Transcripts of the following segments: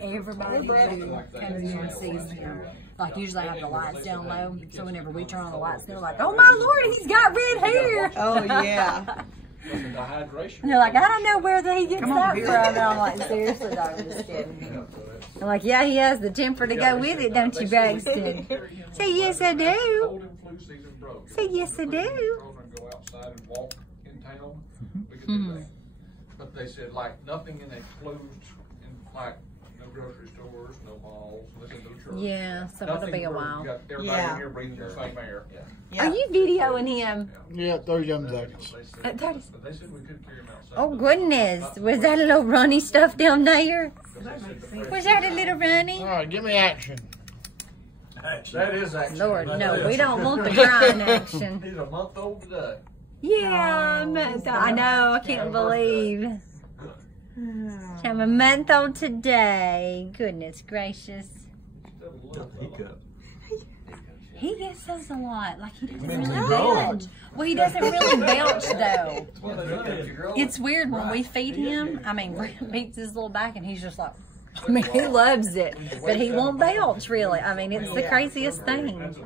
everybody who comes in and sees him, like usually I have the lights down low, so whenever we turn on the lights, they're like, "Oh my Lord, he's got red hair!" Oh yeah. And they're like, "I don't know where he gets that from." And I'm like, "Seriously, no, I'm just kidding." I'm like, "Yeah, he has the temper to go with it, don't you, Braxton?" Say, "Yes, I do." Say, "Yes, I do." Go outside and walk in town. We could do that. But they said like nothing in enclosed, like no grocery stores, no malls, no church. Yeah, so it'll be a while. Got everybody in here breathing the same air. Are you videoing him? Yeah, 30 seconds. At 30. But they said we could carry him outside. Oh goodness, was that a little runny stuff down there? Was that a little runny? All right, give me action. That is action. Lord, no, we don't want the crying action. He's a month old today. Yeah, I know, I can't believe. I'm a month old today. Goodness gracious. Hiccup. He gets those a lot. Like he doesn't really belch. Well, he doesn't really belch though. It's weird when we feed him. I mean, Brent beats his little back and he's just like, I mean, he loves it, but he won't belch really. I mean, it's the craziest thing.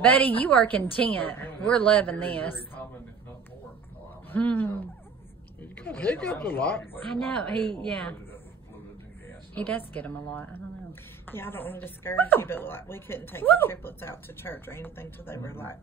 Buddy, you are content. We're loving this. Hiccups a lot. I know. He does get them a lot. I don't know. Yeah, I don't want to discourage you, but like we couldn't take the triplets out to church or anything till they were like